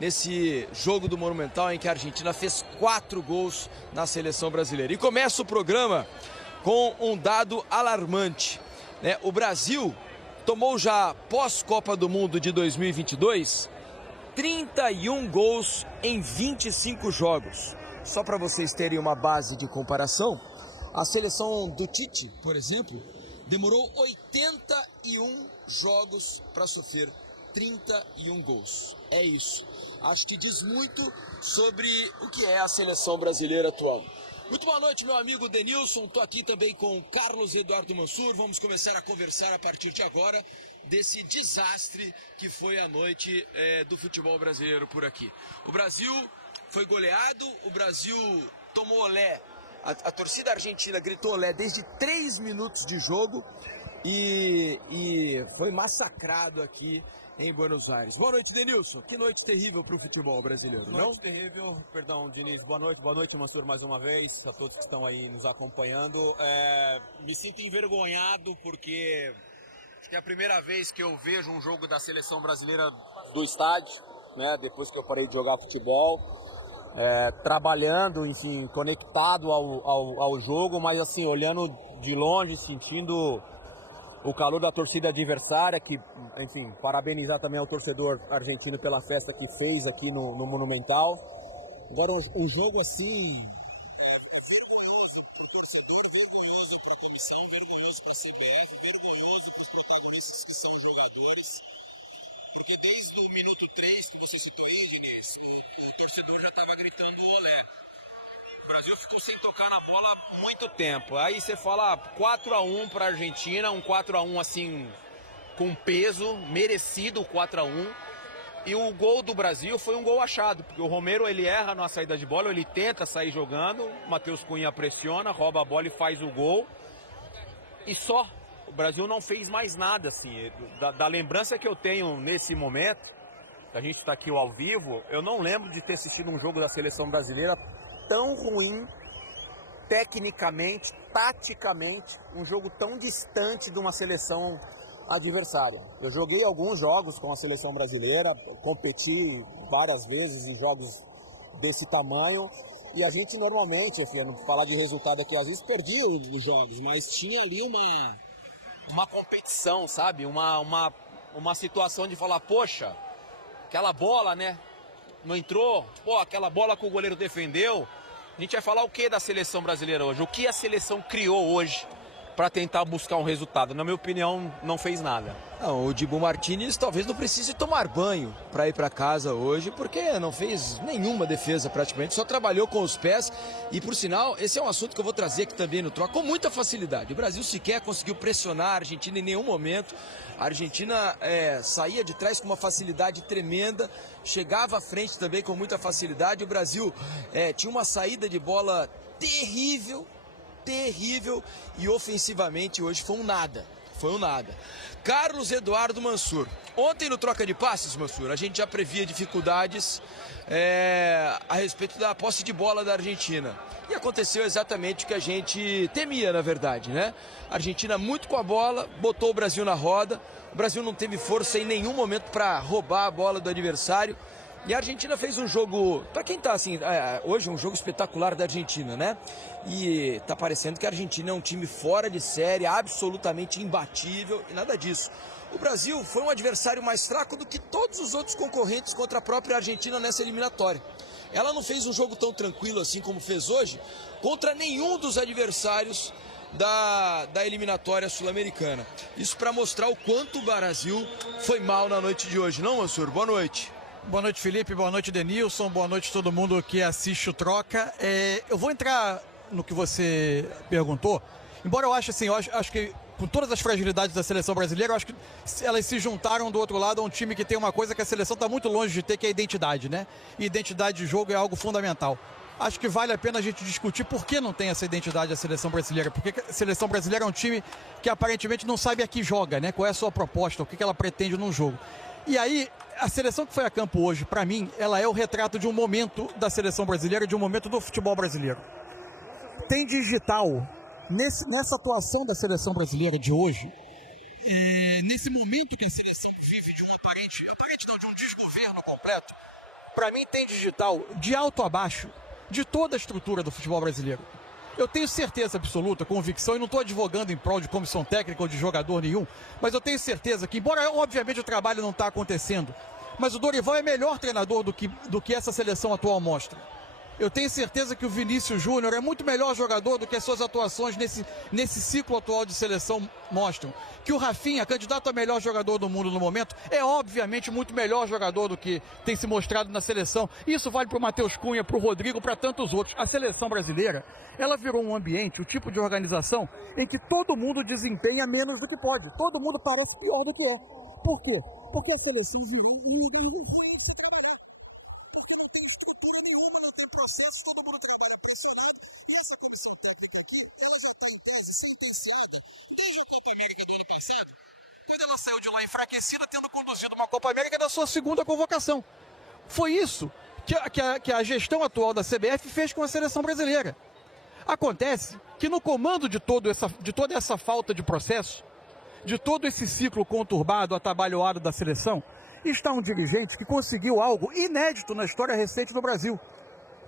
nesse jogo do Monumental em que a Argentina fez 4 gols na seleção brasileira. E começa o programa com um dado alarmante, né? O Brasil tomou já pós-Copa do Mundo de 2022 31 gols em 25 jogos. Só para vocês terem uma base de comparação, a seleção do Tite, por exemplo, demorou 81 jogos para sofrer 31 gols. É isso. Acho que diz muito sobre o que é a seleção brasileira atual. Muito boa noite, meu amigo Denilson. Estou aqui também com Carlos Eduardo Mansur. Vamos começar a conversar a partir de agora desse desastre que foi a noite do futebol brasileiro por aqui. O Brasil foi goleado, o Brasil tomou olé. A torcida argentina gritou olé desde 3 minutos de jogo e foi massacrado aqui em Buenos Aires. Boa noite, Denilson. Que noite terrível para o futebol brasileiro, não? Noite terrível, perdão, Diniz. Boa noite, Mansur, mais uma vez, a todos que estão aí nos acompanhando. Me sinto envergonhado porque acho que é a primeira vez que eu vejo um jogo da seleção brasileira do estádio, né? Depois que eu parei de jogar futebol, trabalhando, enfim, conectado ao jogo, mas assim, olhando de longe, sentindo o calor da torcida adversária, que, enfim, parabenizar também ao torcedor argentino pela festa que fez aqui no Monumental. Agora, um jogo assim, vergonhoso para o torcedor, vergonhoso para a comissão, vergonhoso para a CBF, vergonhoso para os protagonistas que são jogadores, porque desde o minuto 3 que você citou aí, Diniz, o torcedor já estava gritando olé. O Brasil ficou sem tocar na bola muito tempo. Aí você fala 4-1 para a Argentina, um 4-1 assim com peso, merecido 4-1. E o gol do Brasil foi um gol achado, porque o Romero ele erra na saída de bola, ele tenta sair jogando, o Matheus Cunha pressiona, rouba a bola e faz o gol. E só, o Brasil não fez mais nada assim. Da lembrança que eu tenho nesse momento, que a gente está aqui ao vivo, eu não lembro de ter assistido um jogo da seleção brasileira tão ruim, tecnicamente, taticamente, um jogo tão distante de uma seleção adversária. Eu joguei alguns jogos com a seleção brasileira, competi várias vezes em jogos desse tamanho, e a gente normalmente, enfim, não falar de resultado aqui, às vezes perdia os jogos, mas tinha ali uma competição, sabe? Uma situação de falar, poxa, aquela bola, né? Não entrou, pô, aquela bola que o goleiro defendeu. A gente vai falar o que da seleção brasileira hoje? O que a seleção criou hoje para tentar buscar um resultado? Na minha opinião, não fez nada. Não, o Dibu Martínez talvez não precise tomar banho para ir para casa hoje, porque não fez nenhuma defesa praticamente, só trabalhou com os pés. E por sinal, esse é um assunto que eu vou trazer aqui também no Troca, com muita facilidade. O Brasil sequer conseguiu pressionar a Argentina em nenhum momento. A Argentina saía de trás com uma facilidade tremenda, chegava à frente também com muita facilidade. O Brasil tinha uma saída de bola terrível, e ofensivamente hoje foi um nada. Carlos Eduardo Mansur. Ontem no Troca de Passes, Mansur, a gente já previa dificuldades a respeito da posse de bola da Argentina. E aconteceu exatamente o que a gente temia, na verdade, né? A Argentina muito com a bola, botou o Brasil na roda. O Brasil não teve força em nenhum momento para roubar a bola do adversário. E a Argentina fez um jogo, para quem tá assim, hoje um jogo espetacular da Argentina, né? E tá parecendo que a Argentina é um time fora de série, absolutamente imbatível e nada disso. O Brasil foi um adversário mais fraco do que todos os outros concorrentes contra a própria Argentina nessa eliminatória. Ela não fez um jogo tão tranquilo assim como fez hoje contra nenhum dos adversários da eliminatória sul-americana. Isso para mostrar o quanto o Brasil foi mal na noite de hoje, não, Mansur? Boa noite. Boa noite, Felipe. Boa noite, Denilson. Boa noite a todo mundo que assiste o Troca. Eu vou entrar no que você perguntou. Embora eu ache assim, acho que com todas as fragilidades da seleção brasileira, eu acho que elas se juntaram do outro lado a um time que tem uma coisa que a seleção está muito longe de ter, que é a identidade, né? E identidade de jogo é algo fundamental. Acho que vale a pena a gente discutir por que não tem essa identidade a seleção brasileira. Porque a seleção brasileira é um time que aparentemente não sabe a que joga, né? Qual é a sua proposta, o que ela pretende num jogo. E aí, a seleção que foi a campo hoje, para mim, ela é o retrato de um momento da seleção brasileira, de um momento do futebol brasileiro. Tem digital nessa atuação da seleção brasileira de hoje, nesse momento que a seleção vive de um de um desgoverno completo, para mim tem digital de alto a baixo de toda a estrutura do futebol brasileiro. Eu tenho certeza absoluta, convicção, e não estou advogando em prol de comissão técnica ou de jogador nenhum, mas eu tenho certeza que, embora obviamente o trabalho não está acontecendo, mas o Dorival é melhor treinador do que essa seleção atual mostra. Eu tenho certeza que o Vinícius Júnior é muito melhor jogador do que as suas atuações nesse ciclo atual de seleção mostram. Que o Rafinha, candidato a melhor jogador do mundo no momento, é obviamente muito melhor jogador do que tem se mostrado na seleção. Isso vale para o Matheus Cunha, para o Rodrigo, para tantos outros. A seleção brasileira, ela virou um ambiente, um tipo de organização em que todo mundo desempenha menos do que pode. Todo mundo parece pior do que é. Por quê? Porque a seleção virou quando ela saiu de lá enfraquecida, tendo conduzido uma Copa América da sua segunda convocação. Foi isso que a gestão atual da CBF fez com a seleção brasileira. Acontece que no comando de toda essa falta de processo, de todo esse ciclo conturbado, atabalhoado da seleção, está um dirigente que conseguiu algo inédito na história recente do Brasil,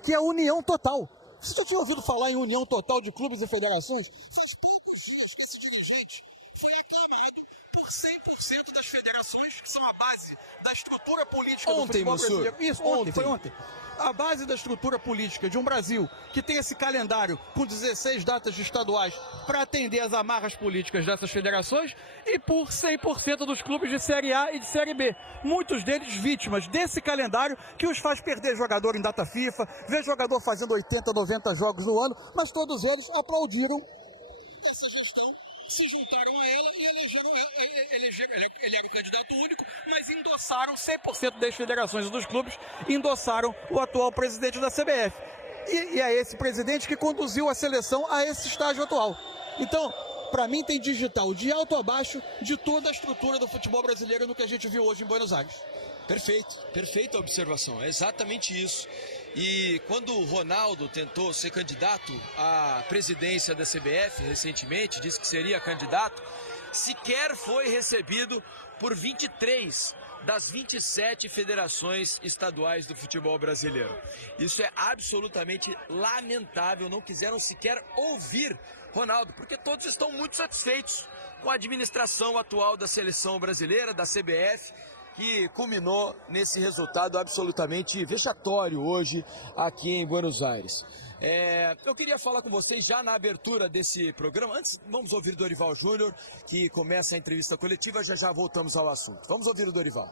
que é a união total. Você já tinha ouvido falar em união total de clubes e federações? Faz poucos dias que esse dirigente foi aclamado por 100% das federações, que são a base da estrutura política do futebol brasileiro. Isso, foi ontem. A base da estrutura política de um Brasil que tem esse calendário com 16 datas estaduais para atender às amarras políticas dessas federações e por 100% dos clubes de Série A e de Série B. Muitos deles vítimas desse calendário que os faz perder jogador em data FIFA, ver jogador fazendo 80, 90 jogos no ano, mas todos eles aplaudiram essa gestão, se juntaram a ela e elegeram ele era o candidato único, mas endossaram 100% das federações e dos clubes, endossaram o atual presidente da CBF. E é esse presidente que conduziu a seleção a esse estágio atual. Então, para mim tem digital de alto a baixo de toda a estrutura do futebol brasileiro no que a gente viu hoje em Buenos Aires. Perfeita observação, é exatamente isso. E quando o Ronaldo tentou ser candidato à presidência da CBF recentemente, disse que seria candidato, sequer foi recebido por 23 das 27 federações estaduais do futebol brasileiro. Isso é absolutamente lamentável, não quiseram sequer ouvir Ronaldo, porque todos estão muito satisfeitos com a administração atual da seleção brasileira, da CBF, que culminou nesse resultado absolutamente vexatório hoje aqui em Buenos Aires. Eu queria falar com vocês já na abertura desse programa. Antes, vamos ouvir o Dorival Júnior, que começa a entrevista coletiva, já voltamos ao assunto. Vamos ouvir o Dorival.